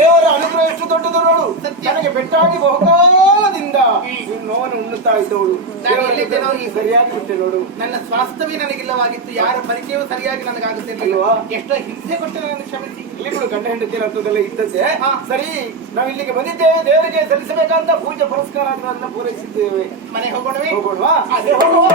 ದೇವರ ಅನುಗ್ರಹ ಎಷ್ಟು ದೊಡ್ಡದು ನೋಡು. ನನಗೆ ಬೆಟ್ಟಾಗಿ ಬಹುಕಾಲದಿಂದ ನೋವನ್ನು ಉಣ್ಣುತ್ತಾ ಇದ್ದವಳು ಸರಿಯಾಗಿ ಬಿಟ್ಟೆ ನೋಡು. ನನ್ನ ಸ್ವಾಸ್ಥ್ಯವೇ ನನಗಿಲ್ಲವಾಗಿತ್ತು, ಯಾರ ಪರಿಚಯವೂ ಸರಿಯಾಗಿ ನನಗಾಗುತ್ತಿರ್ಲಿಲ್ವಾ. ಎಷ್ಟೋ ಹಿಂಸೆ ಕೊಟ್ಟು ನನಗೆ ಕ್ಷಮಿಸಿ. ಇಲ್ಲಿ ಗಂಡ ಹೆಂಡತಿ ಅರ್ಥದಲ್ಲೇ ಇದ್ದದ್ದೇ. ಸರಿ, ನಾವು ಇಲ್ಲಿಗೆ ಬಂದಿದ್ದೇವೆ, ದೇವರಿಗೆ ಸಲ್ಲಿಸಬೇಕಂತ ಪೂಜೆ ಪುರಸ್ಕಾರಗಳನ್ನು ಪೂರೈಸಿದ್ದೇವೆ. ಮನೆ ಹೋಗೋಣವೇ? ಹೋಗೋಣವಾ? ಅದೇ ಹೋಗುವ.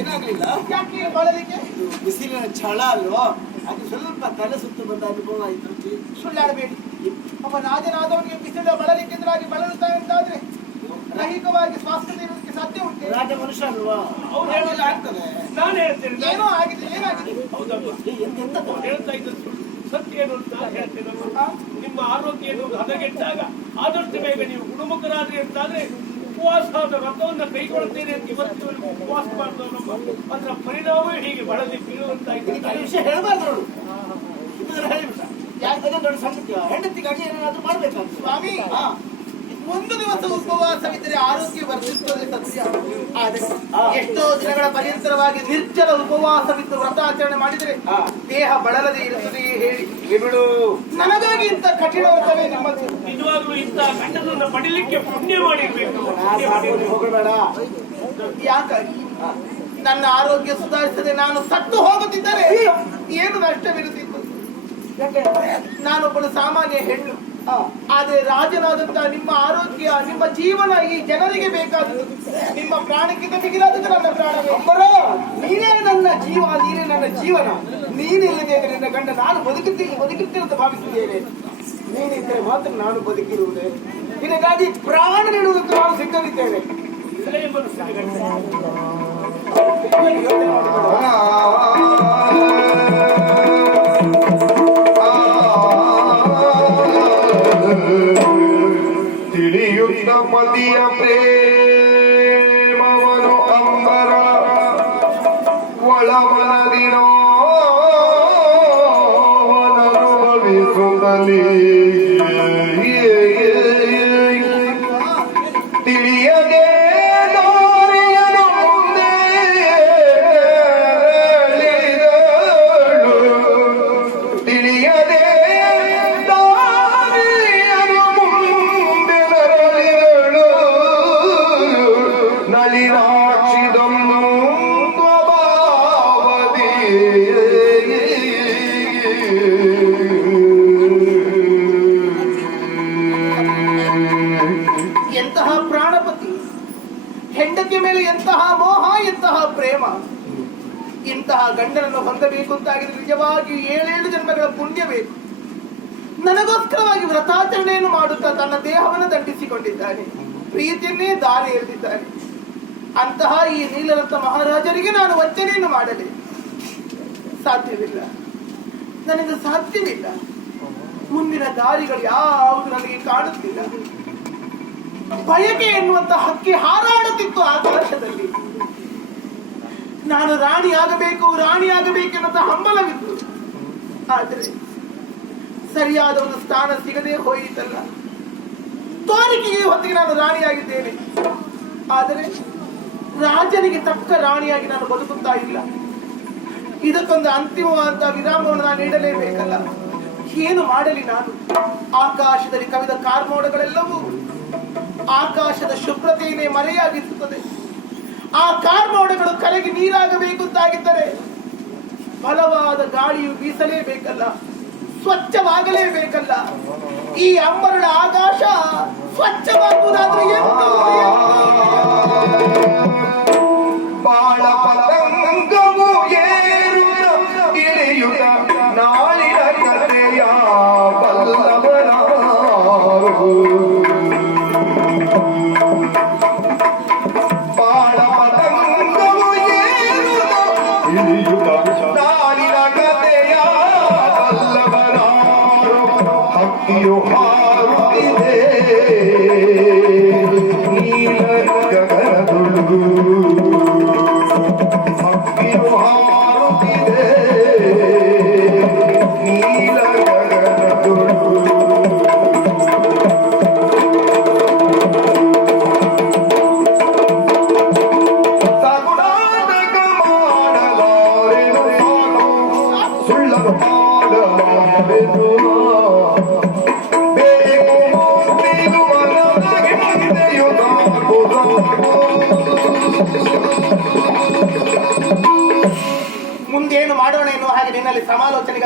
ಏನಾಗ್ಲಿಲ್ಲ. ಯಾಕೆ ಬಾಳಲಿಕ್ಕೆ? ಬಿಸಿಲಿನ ಛಳ ಅಲ್ವೋ, ಅದು ಸ್ವಲ್ಪ ತಲೆ ಸುತ್ತು ಬಂದ ಅನುಭವ ಆಯ್ತು. ಸುಳ್ಳಾಡಬೇಡಿ. ಒಬ್ಬ ರಾಜನಾದವನಿಗೆ ಬಿಸಿಲು ಬಳಲಿಕ್ಕೆಂದಾಗಿ ಬಳಲುತ್ತಾ ಅಂತಾದ್ರೆ ದೈಹಿಕವಾಗಿ ಸ್ವಾಸ್ಥ್ಯ ಇರೋದಕ್ಕೆ ಸಾಧ್ಯ ಉಂಟು? ರಾಜ ಮನುಷ್ಯ ಅಲ್ವಾ, ಅವ್ರು ಹೇಳೋಲ್ಲ ಆಗ್ತದೆ. ನಾನು ಹೇಳ್ತೇನೆ, ಏನೋ ಆಗಿದೆ. ಏನಾಗಿದೆ? ಹೌದಮ್ಮ, ಹೇಳ್ತಾ ಇದ್ದು ಸತ್ಯ ಏನು ಅಂತ ಹೇಳ್ತೇನಮ್ಮ. ನಿಮ್ಮ ಆರೋಗ್ಯ ಎನ್ನುವುದು ಹದಗೆಟ್ಟಾಗ ಆದಷ್ಟು ಬೇಗ ನೀವು ಗುಣಮುಖರಾದ್ರಿ ಅಂತಾದ್ರೆ ಉಪವಾಸದ ವ್ರತವನ್ನ ಕೈಗೊಳ್ಳುತ್ತೇನೆ ಅಂತ ಇವತ್ತಿವರೆಗೂ ಉಪವಾಸ ಮಾಡಿದವರಮ್ಮ. ಅದರ ಪರಿಣಾಮ ಹೀಗೆ ಬಳಲಿ ಬೀಳುವಂತಾಯ್ತು. ವಿಷಯ ಹೇಳಬಾರ್ದು ನೋಡು. ದೊಡ್ಡ ಸಂಗತಿ, ಹೆಂಡತಿಗಾಗಿ ಏನಾದ್ರು ಮಾಡ್ಬೇಕಾಗ್ತದೆ. ಸ್ವಾಮಿ, ಒಂದು ದಿವಸ ಉಪವಾಸವಿದ್ದರೆ ಆರೋಗ್ಯ ವರ್ಧಿಸುತ್ತದೆ ಸತ್ಯ. ಆದರೆ ಎಷ್ಟೋ ದಿನಗಳ ಪರ್ಯಂತರವಾಗಿ ನಿರ್ಜಲ ಉಪವಾಸವಿದ್ದು ವ್ರತಾಚರಣೆ ಮಾಡಿದರೆ ದೇಹ ಬಳಲದೆ ಇರುತ್ತದೆ. ಹೇಳಿ ಬಿಡು, ನನಗಾಗಿ ಇಂಥ ಕಠಿಣ ವ್ರತವೇ ನಿಮ್ಮದು. ನಿಜವಾಗ್ಲೂ ಇಂಥ ಗಂಡನನ್ನ ಪಡಿಲಿಕ್ಕೆ ಪುಣ್ಯ ಮಾಡಿರ್ಬೇಕು. ಹೋಗಬೇಡ. ಯಾಕಾಗಿ? ನನ್ನ ಆರೋಗ್ಯ ಸುಧಾರಿಸದೆ ನಾನು ಸತ್ತು ಹೋಗುತ್ತಿದ್ದರೆ ಏನು ನಷ್ಟವಿರುತ್ತಿತ್ತು? ನಾನೊಬ್ಬಳು ಸಾಮಾನ್ಯ ಹೆಣ್ಣು. ಆದ್ರೆ ರಾಜನಾದಂತಹ ನಿಮ್ಮ ಆರೋಗ್ಯ, ನಿಮ್ಮ ಜೀವನ ಈ ಜನರಿಗೆ ಬೇಕಾದದ್ದು. ನಿಮ್ಮ ಪ್ರಾಣಕ್ಕಿಂತ ಮಿಗಿಲಾದದ್ದು ನನ್ನ ಪ್ರಾಣವೇ. ನೀನೇ ನನ್ನ ಜೀವ, ನೀನೇ ನನ್ನ ಜೀವನ. ನೀನಿಲ್ಲದೆ ನಿನ್ನ ಗಂಡ ನಾನು ಬದುಕುತ್ತೇನೆ ಅಂತ ಭಾವಿಸಿದ್ದೇನೆ. ನೀನಿದ್ದರೆ ಮಾತ್ರ ನಾನು ಬದುಕಿರುವುದೇ. ನಿನಗಾಗಿ ಪ್ರಾಣ ನೀಡುವುದಕ್ಕೆ ನಾನು ಸಿದ್ಧರಿದ್ದೇನೆ. ತಿಳಿಯುತ್ತ ಮದಿಯ ಪ್ರೇಮವನು ಅಂಬರ ಒಳಮನದಿನೋ ಅನುಭವಿಸುತ್ತಲೇ ತಿಳಿಯದೆ ದಾರಿಯನು ಮುಂದೆ ತಿಳಿಯದೆ ದಾರಿಯನು ಮುಂದೆ ನರಳಿದಳು ನಳಿನಾಕ್ಷಿದೊಂದು ಸ್ವಭಾವದಿ ಎಂತಹ ಪ್ರಾಣಪತಿ, ಹೆಂಡತಿಯ ಮೇಲೆ ಎಂತಹ ಮೋಹ, ಎಂತಹ ಪ್ರೇಮ. ಇಂತಹ ಗಂಡನನ್ನು ಹೊಂದಬೇಕು ಅಂತಾಗಿದ್ರೆ ನಿಜವಾಗಿ 7 ಜನ್ಮಗಳ ಪುಣ್ಯ ಬೇಕು. ನನಗೋಸ್ಕರವಾಗಿ ವ್ರತಾಚರಣೆಯನ್ನು ಮಾಡುತ್ತಾ ತನ್ನ ದೇಹವನ್ನು ದಂಡಿಸಿಕೊಂಡಿದ್ದಾನೆ, ಪ್ರೀತಿಯನ್ನೇ ದಾರಿ ಎರೆದಿದ್ದಾನೆ. ಅಂತಹ ಈ ನೀಲರತ್ನ ಮಹಾರಾಜರಿಗೆ ನಾನು ವಂಚನೆಯನ್ನು ಮಾಡಲಿ ಸಾಧ್ಯವಿಲ್ಲ, ನನಗೆ ಸಾಧ್ಯವಿಲ್ಲ. ಮುಂದಿನ ದಾರಿಗಳು ಯಾವುದು ನನಗೆ ಕಾಣುತ್ತಿಲ್ಲ. ಬಯಕೆ ಎನ್ನುವಂತ ಹಕ್ಕಿ ಹಾರಾಡುತ್ತಿತ್ತು ಆಕಾಶದಲ್ಲಿ. ನಾನು ರಾಣಿಯಾಗಬೇಕು ಎನ್ನುವಂತ ಹಂಬಲವಿತ್ತು. ಆದರೆ ಸರಿಯಾದ ಒಂದು ಸ್ಥಾನ ಸಿಗದೆ ಹೋಯಿತಲ್ಲ. ತೋರಿಕೆಗೆ ಹೊತ್ತಿಗೆ ನಾನು ರಾಣಿಯಾಗಿದ್ದೇನೆ, ಆದರೆ ರಾಜನಿಗೆ ತಕ್ಕ ರಾಣಿಯಾಗಿ ನಾನು ಬದುಕುತ್ತಾ ಇಲ್ಲ. ಇದಕ್ಕೊಂದು ಅಂತಿಮವಾದ ವಿರಾಮವನ್ನು ನಾನು ನೀಡಲೇಬೇಕಲ್ಲ. ಏನು ಮಾಡಲಿ ನಾನು? ಆಕಾಶದಲ್ಲಿ ಕವಿದ ಕಾರ್ಮೋಡಗಳೆಲ್ಲವೂ ಆಕಾಶದ ಶುಭ್ರತೆಯನ್ನೇ ಮರೆಯಾಗಿರುತ್ತದೆ. ಆ ಕಾರ್ಮೋಡಗಳು ಕರಗಿ ನೀರಾಗಬೇಕು ಅಂತಾಗಿದ್ದರೆ ಬಲವಾದ ಗಾಳಿಯು ಬೀಸಲೇಬೇಕಲ್ಲ, ಸ್ವಚ್ಛವಾಗಲೇಬೇಕಲ್ಲ. ಈ ಅಂಬರಳ ಆಕಾಶ ಸ್ವಚ್ಛವಾಗುವುದಾದ್ರೆ ಬಾಳ ಪತಂಗವು ಏರುತ್ತ ಇಳಿಯುತ್ತ ನಾಳಿನ ಕಥೆಯ ಬಲ್ಲವನಾರು. ಬಾಳ ಪತಂಗವು ಏರುತ್ತ ಇಳಿಯುತ್ತ ನಾಳಿನ ಕಥೆಯ ಬಲ್ಲವನಾರು. ಹಕ್ಕಿಯು ಹಾರುತ್ತಿದೆ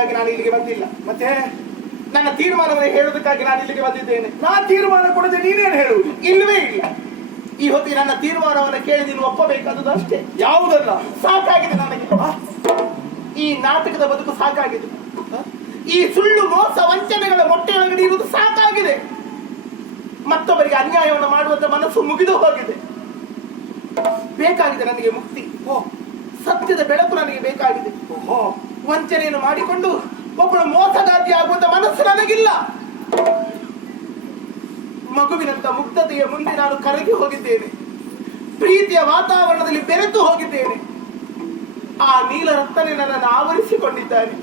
ಹೇಳುವುದಕ್ಕಾಗಿ ನಾನು ಇಲ್ಲಿಗೆ ಬಂದಿಲ್ಲ. ಮತ್ತೆ ನನ್ನ ತೀರ್ಮಾನವನ್ನು ಹೇಳುವುದಕ್ಕಾಗಿ ನಾನು ಇಲ್ಲಿಗೆ ಬಂದಿದ್ದೇನೆ. ನಾ ತೀರ್ಮಾನ ಕೊಡದೆ ನೀನೇನು ಹೇಳುವುದು? ಇಲ್ಲವೇ ಇಲ್ಲ. ಈ ಹೊತ್ತಿಗೆ ನನ್ನ ತೀರ್ಮಾನವನ್ನು ಕೇಳಿ ನೀನು ಒಪ್ಪಬೇಕಾದದ್ದು ಅಷ್ಟೇ. ಯಾವುದಲ್ಲ? ಸಾಕಾಗಿದೆ ನನಗೆ. ಈ ನಾಟಕದ ಬದುಕು ಸಾಕಾಗಿದೆ. ಈ ಸುಳ್ಳು ಮೋಸ ವಂಚನೆಗಳ ಮೊಟ್ಟೆಯೊಳಗಡೆ ಇರುವುದು ಸಾಕಾಗಿದೆ. ಮತ್ತೊಬ್ಬರಿಗೆ ಅನ್ಯಾಯವನ್ನು ಮಾಡುವಂತ ಮನಸ್ಸು ಮುಗಿದು ಹೋಗಿದೆ. ಬೇಕಾಗಿದೆ ನನಗೆ ಮುಕ್ತಿ. ಸತ್ಯದ ಬೆಳಕು ನನಗೆ ಬೇಕಾಗಿದೆ. ವಂಚನೆಯನ್ನು ಮಾಡಿಕೊಂಡು ಒಬ್ಬಳು ಮೋಸಗಾತಿ ಆಗುವಂತ ಮನಸ್ಸು ನನಗಿಲ್ಲ. ಮಗುವಿನಂತ ಮುಕ್ತತೆಯ ಮುಂದೆ ನಾನು ಕರಗಿ ಹೋಗಿದ್ದೇನೆ. ಪ್ರೀತಿಯ ವಾತಾವರಣದಲ್ಲಿ ಬೆರೆತು ಹೋಗಿದ್ದೇನೆ. ಆ ನೀಲರತ್ನನೇ ನನ್ನನ್ನು ಆವರಿಸಿಕೊಂಡಿದ್ದಾನೆ.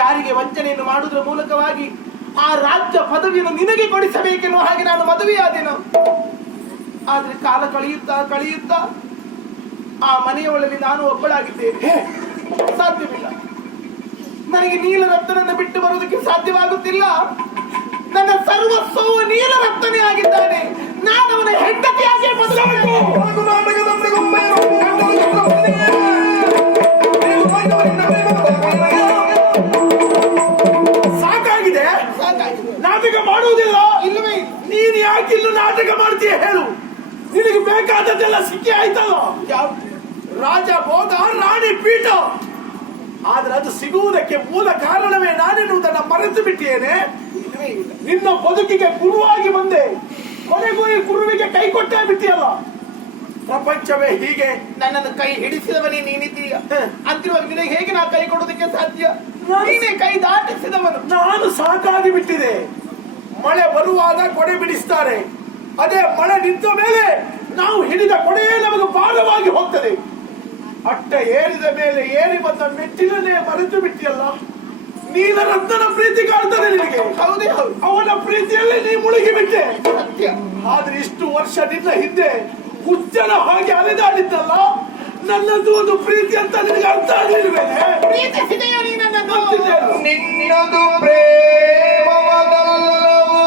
ಯಾರಿಗೆ ವಂಚನೆಯನ್ನು ಮಾಡುವುದರ ಮೂಲಕವಾಗಿ ಆ ರಾಜ್ಯ ಪದವಿಯನ್ನು ನಿನಗೆ ಕೊಡಿಸಬೇಕೆನ್ನುವ ಹಾಗೆ ನಾನು ಮದುವೆಯಾದೆನು. ಆದ್ರೆ ಕಾಲ ಕಳೆಯುತ್ತಾ ಆ ಮನೆಯೊಳಗೆ ನಾನು ಒಬ್ಬಳಾಗಿದ್ದೇನೆ. ಸಾಧ್ಯವಿಲ್ಲ. ನನಗೆ ನೀಲರತ್ನನನ್ನು ಬಿಟ್ಟು ಬರುವುದಕ್ಕೆ ಸಾಧ್ಯವಾಗುತ್ತಿಲ್ಲ. ನನ್ನ ಸರ್ವಸ್ವವು ನೀಲರತ್ನನೇ ಆಗಿದ್ದಾನೆ. ನಾನು ಅವನ ಹೆಂಡತಿಯಾಗಿ ಸಾಕಾಗಿದೆ. ನಾಟಕ ಮಾಡುವುದಿಲ್ಲ. ಇಲ್ಲವೇ ನೀನು ಯಾಕೆ ಇಲ್ಲೂ ನಾಟಕ ಮಾಡ್ತೀಯ ಹೇಳು? ನಿನಗೆ ಬೇಕಾದದ್ದೆಲ್ಲ ಸಿಕ್ಕಿ ಆಯ್ತಲ್ಲ. ರಾಜ ಭೋಗ, ರಾಣಿ ಪೀಠ. ಆದ್ರೆ ಅದು ಸಿಗುವುದಕ್ಕೆ ಮೂಲ ಕಾರಣವೇ ನಾನೆನ್ನುವುದನ್ನ ಮರೆತು ಬಿಟ್ಟಿದ್ದೇನೆ. ನಿನ್ನ ಬದುಕಿಗೆ ಗುರುವಾಗಿ ಬಂದೆ, ಕೊನೆಗೂ ಈ ಗುರುವಿಗೆ ಕೈ ಕೊಟ್ಟೇ ಬಿಟ್ಟಿಯಲ್ಲ. ಪ್ರಪಂಚವೇ ಹೀಗೆ. ನನ್ನನ್ನು ಕೈ ಹಿಡಿಸಿದವನೇ ನೀನಿದ್ದೀಯ. ಅಂತಿರುವಾಗ ನಿನಗೆ ಹೇಗೆ ನಾ ಕೈ ಕೊಡೋದಕ್ಕೆ ಸಾಧ್ಯ? ನೀನೇ ಕೈ ದಾಟಿಸಿದವನು. ನಾನು ಸಾಕಾಗಿ ಬಿಟ್ಟಿದೆ. ಮಳೆ ಬರುವಾಗ ಕೊಡೆ ಬಿಡಿಸ್ತಾರೆ. ಅದೇ ಮಳೆ ನಿಂತ ಮೇಲೆ ನಾವು ಹಿಡಿದ ಕೊಡೆಯೇ ನಮಗೆ ಭಾರವಾಗಿ ಹೋಗ್ತದೆ. ಅಟ್ಟ ಏರಿದ ಮೇಲೆ ಏರಿ ಬಂದ ಮೆಟ್ಟಿಲನ್ನೇ ಮರೆತು ಬಿಟ್ಟಿಯಲ್ಲ. ನೀಲರತ್ನನ ಪ್ರೀತಿ ಕಾಣ್ತದೆ ನಿನಗೆ. ಹೌದೇ ಹೌದು. ಅವನ ಪ್ರೀತಿಯಲ್ಲಿ ನೀ ಮುಳುಗಿ ಬಿಟ್ಟೆ. ಸತ್ಯ. ಆದ್ರೆ ಇಷ್ಟು ವರ್ಷ ನಿನ್ನ ಹಿಂದೆ ಹುಚ್ಚನ ಹಾಗೆ ಅಲೆದಾಡಿದ್ದಲ್ಲ. ನನ್ನದು ಒಂದು ಪ್ರೀತಿ ಅಂತ ನಿನಗೆ ಅರ್ಥ ಆಗಲಿಲ್ವೇನೆ? ಪ್ರೀತಿಸಿದೆಯೋ ನೀ ನನ್ನನ್ನು? ನಿನ್ನದು ಪ್ರೇಮವದಲ್ಲವು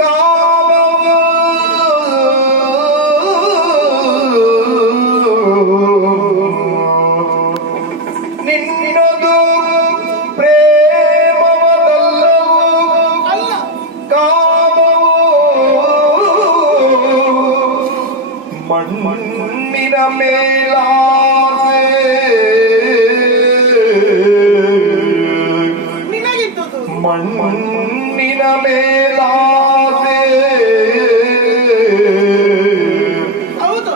ಕಾಮವು ನಿನ್ನದು ಪ್ರೇಮವದಲ್ಲವು ಅಲ್ಲ. ಕಾಮವು ಮಣ್ಣಿನ ಮೇಲಾಸೆ ನಿನಗಿದ್ದುದು ಮಣ್ಣಿನ ಮೇಲಾಸೆ ಹೌದು.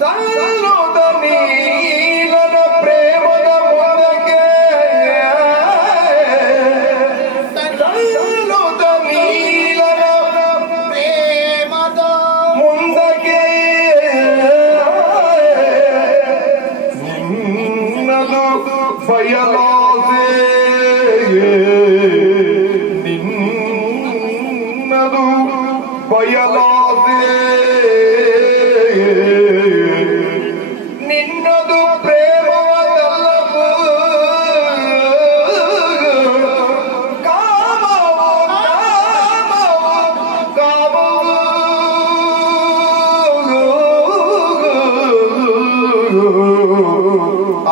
ಸಲ್ಲುದ ನೀಲನ ಪ್ರೇಮದ ಮೊದಗೆ ಸಲ್ಲುದ ನೀಲನ ಪ್ರೇಮದ ಮುಂದಕ್ಕೆ ನಿನ್ನದು ಬಯಲಾಸೆ ನಿನ್ನದು ಬಯಲಾಸೆ ನಿನ್ನದು ಪ್ರೇಮವದಲ್ಲವು ಕಾಮವು ಕಾಮವು ಆ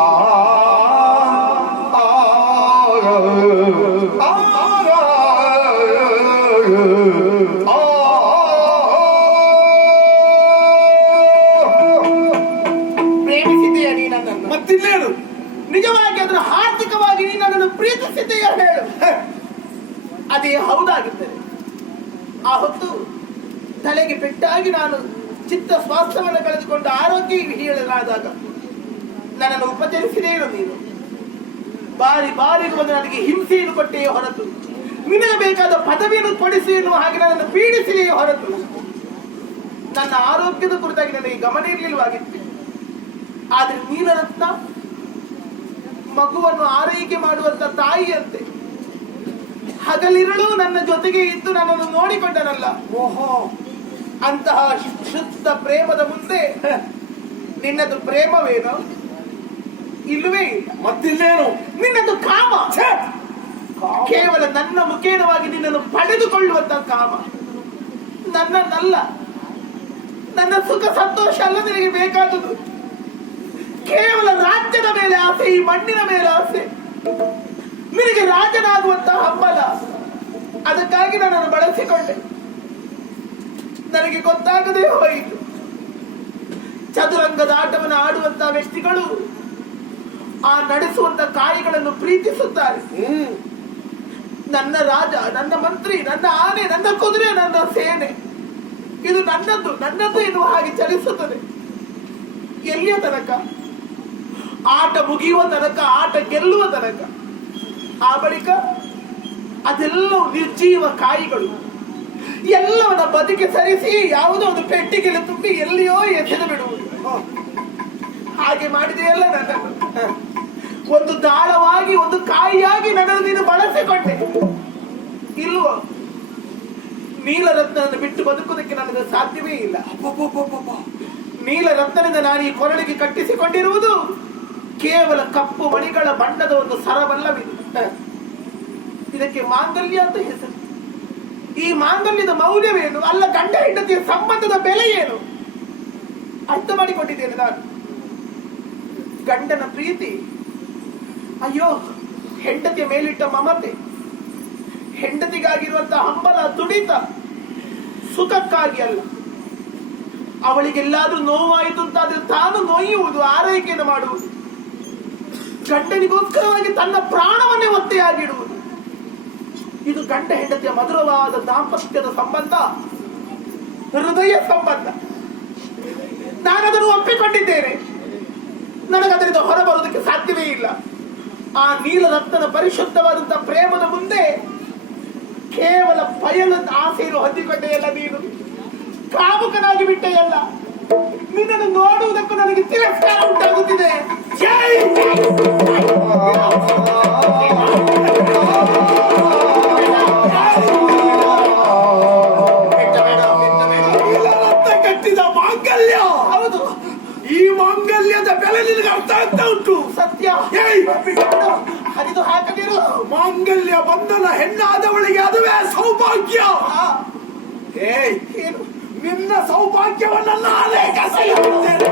ಪ್ರೇಮಿಸಿದೆಯ ನೀ ನನ್ನನ್ನು? ಮತ್ತಿನ್ನೇನು? ನಿಜವಾಗಿ ಅದ್ರ ಆರ್ಥಿಕವಾಗಿ ನೀ ನನ್ನನ್ನು ಪ್ರೀತಿಸಿದೆಯ ಹೇಳು. ಅದೇ ಹೌದಾಗಿದ್ದರೆ ಆ ಹೊತ್ತು ತಲೆಗೆ ಪೆಟ್ಟಾಗಿ ನಾನು ಚಿತ್ತ ಸ್ವಾಸ್ಥ್ಯವನ್ನು ಕಳೆದುಕೊಂಡು ಆರೋಗ್ಯ ಹೀಳಲಾದಾಗ ನನ್ನನ್ನು ಉಪಚರಿಸಿದೇನು ನೀನು? ಬಾರಿಗೂ ಬಂದು ನನಗೆ ಹಿಂಸೆಯನ್ನು ಕೊಟ್ಟೆಯೇ ಹೊರತು ನಿನಗೆ ಬೇಕಾದ ಪದವಿಯನ್ನು ಕೊಡಿಸಿ ಎನ್ನುವ ಹಾಗೆ ನನ್ನನ್ನು ಪೀಡಿಸಿದೆಯೇ ಹೊರತು ನನ್ನ ಆರೋಗ್ಯದ ಕುರಿತಾಗಿ ನನಗೆ ಗಮನ ಇರಲಿಲ್ಲವಾಗಿತ್ತು. ಆದ್ರೆ ನೀಲರತ್ನ ಮಗುವನ್ನು ಆರೈಕೆ ಮಾಡುವಂತ ತಾಯಿಯಂತೆ ಹಗಲಿರುಳು ನನ್ನ ಜೊತೆಗೆ ಇದ್ದು ನನ್ನನ್ನು ನೋಡಿಕೊಂಡನಲ್ಲ. ಓಹೋ, ಅಂತಹ ಶುದ್ಧ ಪ್ರೇಮದ ಮುಂದೆ ನಿನ್ನದು ಪ್ರೇಮವೇನೋ? ಇಲ್ಲವೇ ಇಲ್ಲ. ಮತ್ತಿಲ್ಲೇನು? ನಿನ್ನದು ಕಾಮ. ಕೇವಲ ನನ್ನ ಮುಖೇನವಾಗಿ ನಿನ್ನನ್ನು ಪಡೆದುಕೊಳ್ಳುವಂತ ಕಾಮ. ನನ್ನನ್ನಲ್ಲ, ನನ್ನ ಸುಖ ಸಂತೋಷ ಅಲ್ಲ ನಿನಗೆ ಬೇಕಾದುದು. ಕೇವಲ ರಾಜ್ಯದ ಮೇಲೆ ಆಸೆ, ಈ ಮಣ್ಣಿನ ಮೇಲೆ ಆಸೆ. ನಿನಗೆ ರಾಜನಾಗುವಂತಹ ಹಂಬಲ, ಅದಕ್ಕಾಗಿ ನನ್ನನ್ನು ಬಳಸಿಕೊಂಡೆ. ನನಗೆ ಗೊತ್ತಾಗದೇ ಹೋಯಿತು, ಚದುರಂಗದ ಆಟವನ್ನು ಆಡುವಂತಹ ವ್ಯಕ್ತಿಗಳು ಆ ನಡೆಸುವಂತ ಕಾಯಿಗಳನ್ನು ಪ್ರೀತಿಸುತ್ತಾರೆ. ನನ್ನ ರಾಜ, ನನ್ನ ಮಂತ್ರಿ, ನನ್ನ ಆನೆ, ನನ್ನ ಕುದುರೆ, ನನ್ನ ಸೇನೆ, ಇದು ನನ್ನದ್ದು ನನ್ನದ್ದು ಎನ್ನುವ ಹಾಗೆ ಚಲಿಸುತ್ತದೆ. ಎಲ್ಲಿಯ ತನಕ? ಆಟ ಮುಗಿಯುವ ತನಕ, ಆಟ ಗೆಲ್ಲುವ ತನಕ. ಆ ಬಳಿಕ ಅದೆಲ್ಲವೂ ನಿರ್ಜೀವ ಕಾಯಿಗಳು. ಎಲ್ಲವನ್ನ ಬದುಕಿ ಸರಿಸಿ ಯಾವುದೋ ಒಂದು ಪೆಟ್ಟಿಗೆಲ್ಲ ತುಂಬಿ ಎಲ್ಲಿಯೋ ಎಸೆದು ಬಿಡುವುದು. ಹಾಗೆ ಮಾಡಿದೆಯಲ್ಲ ನನ್ನನ್ನು. ಒಂದು ದಾಳವಾಗಿ, ಒಂದು ಕಾಯಿಯಾಗಿ ನನ್ನನ್ನು ನೀನು ಬಳಸಿಕೊಂಡೆ. ಇಲ್ವೋ? ನೀಲರತ್ನವನ್ನು ಬಿಟ್ಟು ಬದುಕುವುದಕ್ಕೆ ನನಗೆ ಸಾಧ್ಯವೇ ಇಲ್ಲ. ನೀಲರತ್ನದಿಂದ ನಾನು ಈ ಕೊರಳಿಗೆ ಕಟ್ಟಿಸಿಕೊಂಡಿರುವುದು ಕೇವಲ ಕಪ್ಪು ಮಣಿಗಳ ಬಣ್ಣದ ಒಂದು ಸರವಲ್ಲವಿದೆ. ಇದಕ್ಕೆ ಮಾಂಗಲ್ಯ ಅಂತ ಹೆಸರು. ಈ ಮಾಂಗಲ್ಯದ ಮೌಲ್ಯವೇನು? ಅಲ್ಲ, ಗಂಡ ಹೆಂಡತಿಯ ಸಂಬಂಧದ ಬೆಲೆ ಏನು ಅರ್ಥ ಮಾಡಿಕೊಂಡಿದ್ದೇನೆ ನಾನು. ಗಂಡನ ಪ್ರೀತಿ, ಅಯ್ಯೋ ಹೆಂಡತಿಯ ಮೇಲಿಟ್ಟ ಮಮತೆ, ಹೆಂಡತಿಗಾಗಿರುವಂತಹ ಹಂಬಲ, ತುಡಿತ ಸುಖಕ್ಕಾಗಿ ಅಲ್ಲ. ಅವಳಿಗೆಲ್ಲಾದ್ರೂ ನೋವಾಯಿತು ಅಂತಾದ್ರೆ ತಾನು ನೋಯುವುದು, ಆರೈಕೆಯನ್ನು ಮಾಡುವುದು, ಗಂಡನಿಗೋಸ್ಕರವಾಗಿ ತನ್ನ ಪ್ರಾಣವನ್ನೇ ಒತ್ತೆಯಾಗಿಡುವುದು. ಇದು ಗಂಡ ಹೆಂಡತಿಯ ಮಧುರವಾದ ದಾಂಪತ್ಯದ ಸಂಬಂಧ, ಹೃದಯ ಸಂಬಂಧ. ನಾನದನ್ನು ಒಪ್ಪಿಕೊಂಡಿದ್ದೇನೆ. ನನಗದರಿಂದ ಹೊರಬರುವುದಕ್ಕೆ ಸಾಧ್ಯವೇ ಇಲ್ಲ. ಆ ನೀಲರತ್ನನ ಪರಿಶುದ್ಧವಾದಂತಹ ಪ್ರೇಮದ ಮುಂದೆ ಕೇವಲ ಬಯಲು ಆಸೆಯನ್ನು ಹೊಂದಿಕೊಂಡೆಯಲ್ಲ ನೀನು, ಕಾಮುಕನಾಗಿ ಬಿಟ್ಟೆಯಲ್ಲ. ನಿನ್ನನ್ನು ನೋಡುವುದಕ್ಕೂ ನನಗೆ ತಿರಸ್ಕಾರ ಉಂಟಾಗುತ್ತಿದೆ. ಕಟ್ಟಿದ ಮಾಂಗಲ್ಯ, ಹೌದು, ಈ ಮಾಂಗಲ್ಯದ ಬೆಲೆ ನಿನಗೆ ಅರ್ಥ ಆಗ್ತಾ ಉಂಟು. ಸತ್ಯ. ಹರಿದು ಹಾಕದಿರು. ಮಾಂಗಲ್ಯ ಬಂಧನ ಹೆಣ್ಣಾದವಳಿಗೆ ಅದುವೇ ಸೌಭಾಗ್ಯ. ಏನು? ನಿನ್ನ ಸೌಭಾಗ್ಯವನ್ನ ನಾನೇ ಕಸಿಯುತ್ತೇನೆ.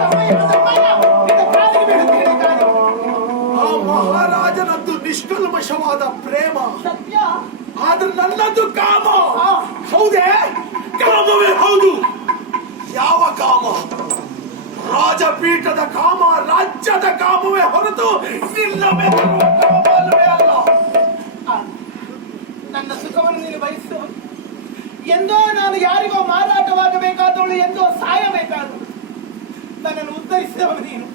ಆ ಮಹಾರಾಜನದ್ದು ನಿಷ್ಕಲ್ಮಶವಾದ ಪ್ರೇಮ, ಸತ್ಯ. ಆದ್ರೆ ನನ್ನದು ಕಾಮ. ಹೌದೇ? ಕಾಮವೇ ಹೌದು. ಯಾವ ಕಾಮ? ರಾಜಪೀಠದ ಕಾಮ, ರಾಜ್ಯದ ಕಾಮವೇ ಹೊರತು ನಿನ್ನ ಮೇಲಿರುವ ಕಾಮವೇ ಅಲ್ಲ. ನನ್ನ ಸುಖವನ್ನು ನೀನು ಬಯಸು. ಎಂದೋ ನಾನು ಯಾರಿಗೋ ಮಾರಾಟವಾಗಬೇಕಾದವಳು, ಎಂದೋ ಸಾಯಬೇಕಾದವಳು. ನನ್ನನ್ನು ಉದ್ಧರಿಸಿದವಳು ನೀನು.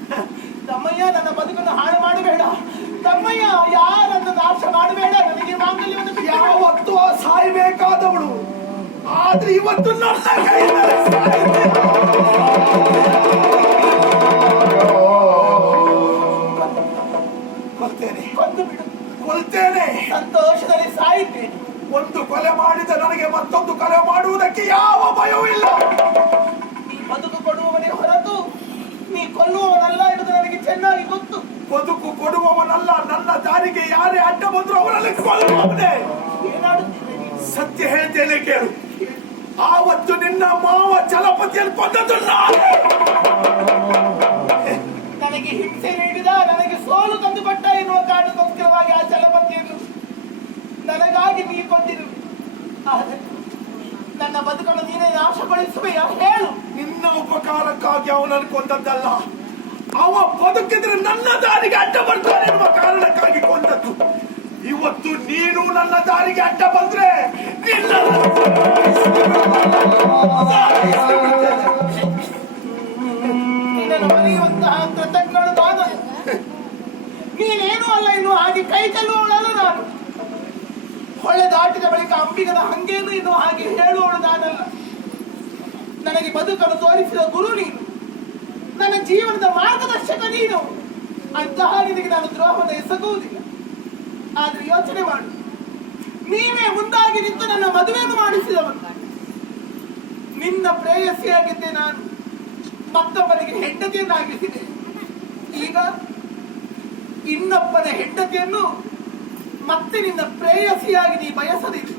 ತಮ್ಮಯ್ಯ, ನನ್ನ ಬದುಕನ್ನು ಹಾಳು ಮಾಡಬೇಡ. ತಮ್ಮಯ್ಯ, ಯಾರನ್ನು ನಾಶ ಮಾಡಬೇಡ. ನನಗೆ ಮಾಂಗಲ್ಯವನ್ನು ಯಾವತ್ತೂ ಸಾಯಬೇಕಾದವಳು, ಆದ್ರೆ ಇವತ್ತು ನನ್ನ ಕೈಯಲ್ಲಿ ಕೊಲ್ತೇನೆ. ಸಂತೋಷದಲ್ಲಿ ಸಾಯಿದ್ದೇನೆ. ಒಂದು ಕೊಲೆ ಮಾಡಿದ ನನಗೆ ಮತ್ತೊಂದು ಕೊಲೆ ಮಾಡುವುದಕ್ಕೆ ಯಾವ ಭಯವೂ ಇಲ್ಲ. ನೀ ಬದುಕು ಕೊಡುವವನೇ ಹೊರತು ನೀ ಕೊಲ್ಲುವವನಲ್ಲ ಎನ್ನುವುದು ನನಗೆ ಚೆನ್ನಾಗಿ ಗೊತ್ತು. ಬದುಕು ಕೊಡುವವನಲ್ಲ, ನನ್ನ ದಾರಿಗೆ ಯಾರೇ ಅಡ್ಡ ಬಂದ್ರು ಅವರಲ್ಲಿ ಕೊಲ್ಲುವವನೇ. ಏನಾಡುತ್ತಿದೆ ನೀನು? ಸತ್ಯ ಹೇಳ್ತೇನೆ ಕೇಳು. ಆವತ್ತು ನಿನ್ನ ಮಾವ ಚಲಪತಿಯಲ್ಲಿ ಕೊಂದದ್ದು ನಾನೇ. ನನಗೆ ಹಿಂಸೆ ನೀಡಿದ, ನನಗೆ ಸೋಲು ತಂದುಕೊಟ್ಟ ಎನ್ನುವ ಕಾರಣಕ್ಕೋಸ್ಕರವಾಗಿ ಆ ಚಲಪತಿಯನ್ನು ನನಗಾಗಿ ನೀ ಕೊಂದಿರು. ಆದರೆ ನನ್ನ ಬದುಕನ್ನು ನೀನೇ ನಾಶಗೊಳಿಸುವೆಯ? ಹೇಳು. ನಿನ್ನ ಉಪಕಾರಕ್ಕಾಗಿ ಅವನನ್ನು ಕೊಂದದ್ದಲ್ಲ. ಅವ ಬದುಕಿದ್ರೆ ನನ್ನ ದಾರಿಗೆ ಅಡ್ಡ ಬರ್ತಾನೆ ಎನ್ನುವ ಕಾರಣಕ್ಕಾಗಿ ಕೊಂದದ್ದು. ಇವತ್ತು ನೀನು ನನ್ನ ದಾರಿಗೆ ಅಡ್ಡ ಬಂದ್ರೆ ನಿನ್ನನ್ನು ಮರೆಯುವಂತಹ ಕೃತಜ್ಞಳು ನಾನು. ನೀನೇನು ಅಲ್ಲ ಇನ್ನು ಹಾಗೆ ಕೈ ಚೆಲ್ಲುವವಳಲ್ಲ ನಾನು. ಹೊಳೆ ದಾಟಿದ ಬಳಿಕ ಅಂಬಿಗದ ಹಂಗೇನು ಇನ್ನು ಹಾಗೆ ಹೇಳುವವಳು ನಾನಲ್ಲ. ನನಗೆ ಬದುಕನ್ನು ತೋರಿಸಿದ ಗುರು ನೀನು, ನನ್ನ ಜೀವನದ ಮಾರ್ಗದರ್ಶಕ ನೀನು. ಅಂತಹ ನಿನಗೆ ನಾನು ದ್ರೋಹವನ್ನು ಎಸಗುವುದಿಲ್ಲ. ಆದ್ರೆ ಯೋಚನೆ ಮಾಡು, ನೀವೇ ಮುಂದಾಗಿ ನಿಂತು ನನ್ನ ಮದುವೆಯನ್ನು ಮಾಡಿಸಿದವನು. ನಿನ್ನ ಪ್ರೇಯಸಿಯಾಗಿದ್ದೆ ನಾನು, ಮತ್ತೊಬ್ಬನಿಗೆ ಹೆಂಡತಿಯನ್ನಾಗಿಸಿದೆ. ಈಗ ಇನ್ನೊಬ್ಬನ ಹೆಂಡತಿಯನ್ನು ಮತ್ತೆ ನಿನ್ನ ಪ್ರೇಯಸಿಯಾಗಿ ನೀ ಬಯಸದಿಲ್ಲ.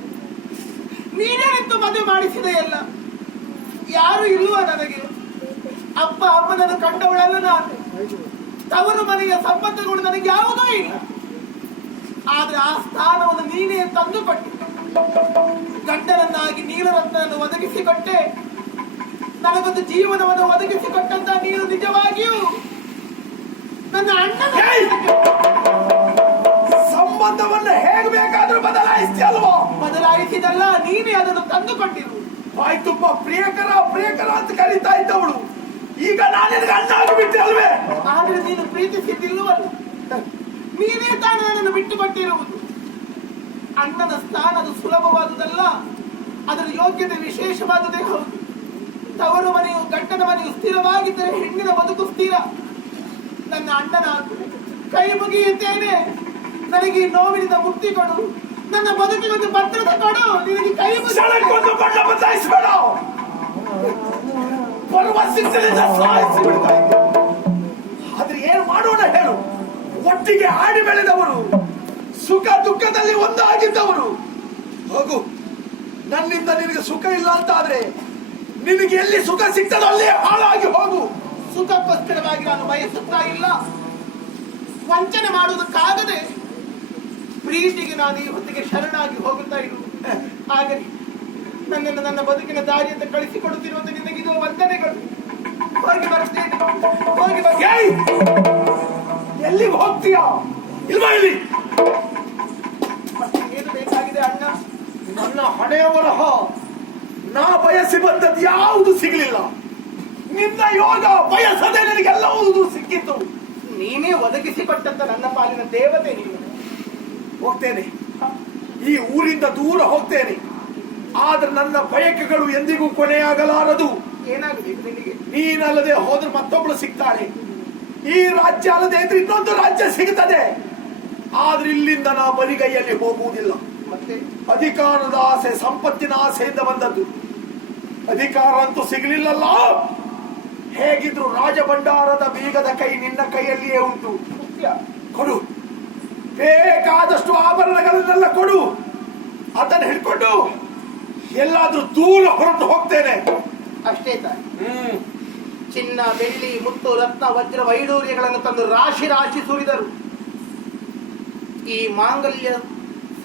ನೀನೇ ನಿಂತು ಮದುವೆ ಮಾಡಿಸಿದೆಯಲ್ಲ. ಯಾರು ಇಲ್ವ ನನಗೆ? ಅಪ್ಪ ಅಮ್ಮನನ್ನು ಕಂಡವಳಲ್ಲ ನಾನು. ತವರು ಮನೆಯ ಸಂಬಂಧಗಳು ನನಗೆ ಯಾವುದೂ ಇಲ್ಲ. ಆದ್ರೆ ಆ ಸ್ಥಾನವನ್ನು ನೀನೇ ತಂದುಕೊಟ್ಟೆ. ಗಂಡನನ್ನಾಗಿ ನೀಲರತ್ನವನ್ನು ಒದಗಿಸಿಕೊಟ್ಟೆ. ನನಗೊಂದು ಜೀವನವನ್ನು ಒದಗಿಸಿಕೊಟ್ಟಂತ ನೀನು ನಿಜವಾಗಿಯೂ ನನ್ನ ಅಣ್ಣನ ಸಂಬಂಧವನ್ನ ಹೇಗೆ ಬೇಕಾದ್ರೂ ಬದಲಾಯಿಸ್ತೀಯಲ್ವಾ? ಬದಲಾಯಿಸಿದಲ್ಲ, ನೀನೇ ಅದನ್ನು ತಂದುಕೊಟ್ಟಿರು. ಬಾಯ್ ತುಂಬಾ ಪ್ರಿಯಕರ ಪ್ರಿಯಕರ ಅಂತ ಕರೀತಾ ಇದ್ದವಳು ಈಗ ನಾನು ನಿನಗೆ ಅಣ್ಣ ಆಗಿಬಿಟ್ಟೆ ಅಲ್ವೇ? ಆದ್ರೆ ನೀನು ಪ್ರೀತಿಸಿದ್ದಿಲ್ಲವಲ್ಲ, ನೀನೇ ತಾನು ನನ್ನನ್ನು ಬಿಟ್ಟುಕೊಟ್ಟಿರುವುದು. ಅಣ್ಣನ ಸ್ಥಾನ ಅದು ಸುಲಭವಾದುದಲ್ಲ, ಅದರ ಯೋಗ್ಯತೆ ವಿಶೇಷವಾದುದೇ ಹೌದು. ತವರು ಮನೆಯು ಗಂಡನ ಮನೆಯು ಸ್ಥಿರವಾಗಿದ್ದರೆ ಹೆಣ್ಣಿನ ಬದುಕು ಸ್ಥಿರ. ನನ್ನ ಅಣ್ಣನ ಕೈ ಮುಗಿಯುತ್ತೇನೆ, ನನಗೆ ಈ ನೋವಿನಿಂದ ಮುಕ್ತಿ ಕೊಡು, ನನ್ನ ಬದುಕಿಗೊಂದು ಭದ್ರತೆ ಕೊಡು. ನಿನಗೆ ಕೈ ಕ್ಷಣಕ್ಕೊಂದು ಬಣ್ಣ ಬದಲಾಯಿಸಬೇಡ, ಬರುವ ಸಿಕ್ಸಲಿಂದ ಸಾಯಿಸಿಬಿಡ್ತಾ ಇದ್ದೆ. ಆದ್ರೆ ಏನು ಮಾಡೋಣ ಹೇಳು? ಒಟ್ಟಿಗೆ ಆಡಿ ಬೆಳೆದವರು, ಸುಖ ದುಃಖದಲ್ಲಿ ಒಂದಾಗಿದ್ದವರು. ಹೋಗು, ನನ್ನಿಂದ ನಿನಗೆ ಸುಖ ಇಲ್ಲ ಅಂತ ಆದ್ರೆ ನಿನಗೆ ಎಲ್ಲಿ ಸುಖ ಸಿಗ್ತದೋ ಅಲ್ಲಿ ಹಾಳಾಗಿ ಹೋಗು. ಸುಖಕ್ಕೋಸ್ಕರವಾಗಿ ನಾನು ಬಯಸುತ್ತಾ ಇಲ್ಲ, ವಂಚನೆ ಮಾಡುವುದಕ್ಕಾಗದೆ ಪ್ರೀತಿಗೆ ನಾನು ಈ ಹೊತ್ತಿಗೆ ಶರಣಾಗಿ ಹೋಗುತ್ತಾ ಇರು. ಆಗಲಿ, ನನ್ನನ್ನು ನನ್ನ ಬದುಕಿನ ದಾರಿಯಿಂದ ಕಳಿಸಿಕೊಡುತ್ತಿರುವಂತ ನಿನಗಿದು ವಂದನೆಗಳು. ಹೋಗಿ ಬರ್ತೇನೆ, ಹೋಗಿ ಏಯ್! ಎಲ್ಲಿಗೆ ಹೋಗ್ತೀಯ? ಇಲ್ವಾ ಇಲ್ಲಿ? ಏನು ಬೇಕಾಗಿದೆ ಅಣ್ಣ? ನನ್ನ ಹಣೆಯ ಬರಹ ನಾ ಬಯಸಿ ಬಂದದ್ದು ಯಾವುದು ಸಿಗಲಿಲ್ಲ. ನಿನ್ನ ಯೋಗ ಬಯಸದೆ ನನಗೆಲ್ಲವುದು ಸಿಕ್ಕಿತ್ತು. ನೀನೇ ಒದಗಿಸಿಕೊಟ್ಟಂತ ನನ್ನ ಪಾಲಿನ ದೇವತೆ ನೀನು. ಹೋಗ್ತೇನೆ, ಈ ಊರಿಂದ ದೂರ ಹೋಗ್ತೇನೆ. ಆದ್ರೆ ನನ್ನ ಬಯಕೆಗಳು ಎಂದಿಗೂ ಕೊನೆಯಾಗಲಾರದು. ಏನಾಗಬೇಕು ನಿನಗೆ? ನೀನಲ್ಲದೆ ಹೋದ್ರೆ ಮತ್ತೊಬ್ಳು ಸಿಗ್ತಾಳೆ. ಈ ರಾಜ್ಯ ಅಲ್ಲದೆ ಇದ್ರೆ ಇನ್ನೊಂದು ರಾಜ್ಯ ಸಿಗುತ್ತದೆ. ಆದ್ರೆ ಇಲ್ಲಿಂದ ನಾ ಬರಿಗೈಯಲ್ಲಿ ಹೋಗುವುದಿಲ್ಲ. ಮತ್ತೆ ಅಧಿಕಾರದ ಆಸೆ, ಸಂಪತ್ತಿನ ಆಸೆಯಿಂದ ಬಂದದ್ದು. ಅಧಿಕಾರ ಅಂತೂ ಸಿಗಲಿಲ್ಲಲ್ಲ. ಹೇಗಿದ್ರು ರಾಜಭಂಡಾರದ ಬೀಗದ ಕೈ ನಿನ್ನ ಕೈಯಲ್ಲಿಯೇ ಉಂಟು. ಕೊಡು, ಬೇಕಾದಷ್ಟು ಆಭರಣಗಳನ್ನೆಲ್ಲ ಕೊಡು. ಅದನ್ನು ಹಿಡ್ಕೊಂಡು ಎಲ್ಲಾದ್ರೂ ದೂರ ಹೊರಟು ಹೋಗ್ತೇನೆ. ಅಷ್ಟೇ ತಾನೆ. ಚಿನ್ನ, ಬೆಳ್ಳಿ, ಮುತ್ತು, ರತ್ನ, ವಜ್ರ, ವೈಡೂರ್ಯಗಳನ್ನು ತಂದು ರಾಶಿ ರಾಶಿ ಸುರಿದರು. ಈ ಮಾಂಗಲ್ಯ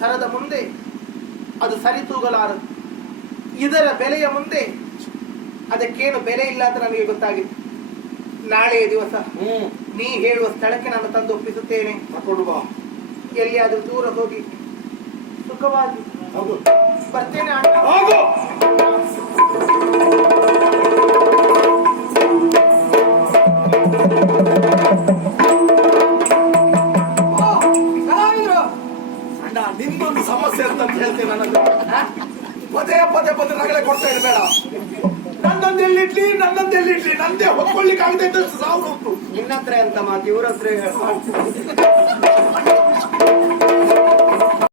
ಸರದ ಮುಂದೆ ಅದು ಸರಿತೂಗಲಾರದು. ಇದರ ಬೆಲೆಯ ಮುಂದೆ ಅದಕ್ಕೇನು ಬೆಲೆ ಇಲ್ಲ ಅಂತ ನನಗೆ ಗೊತ್ತಾಗಿದೆ. ನಾಳೆಯ ದಿವಸ ನೀ ಹೇಳುವ ಸ್ಥಳಕ್ಕೆ ನಾನು ತಂದು ಒಪ್ಪಿಸುತ್ತೇನೆ. ಕೊಡುವ, ಎಲ್ಲಿಯಾದ್ರೂ ದೂರ ಹೋಗಿ ಸುಖವಾಗಿ ಬರ್ತೇನೆ ಅಣ್ಣ. ಹೋಗು. ಅಣ್ಣ, ನಿನ್ನೊಂದು ಸಮಸ್ಯೆ ಅಂತ ಹೇಳ್ತೇನೆ. ನನ್ನದು ಪದೇ ಪದೇ ಪದೇ ರಗಳೆ ಕೊಡ್ತಾ ಇರಬೇಡ. ನನ್ನೊಂದೆಲ್ಲಿಡ್ಲಿ ನಂದೇ ಹೊತ್ಕೊಳ್ಳಿಕ್ಕೆ ಆಗದೆ ಇದ್ದಷ್ಟು ಸಾವಿರ ಉಂಟು. ನಿನ್ನ ಹತ್ರ ಎಂತ ಮಾತು, ಇವ್ರ ಹತ್ರ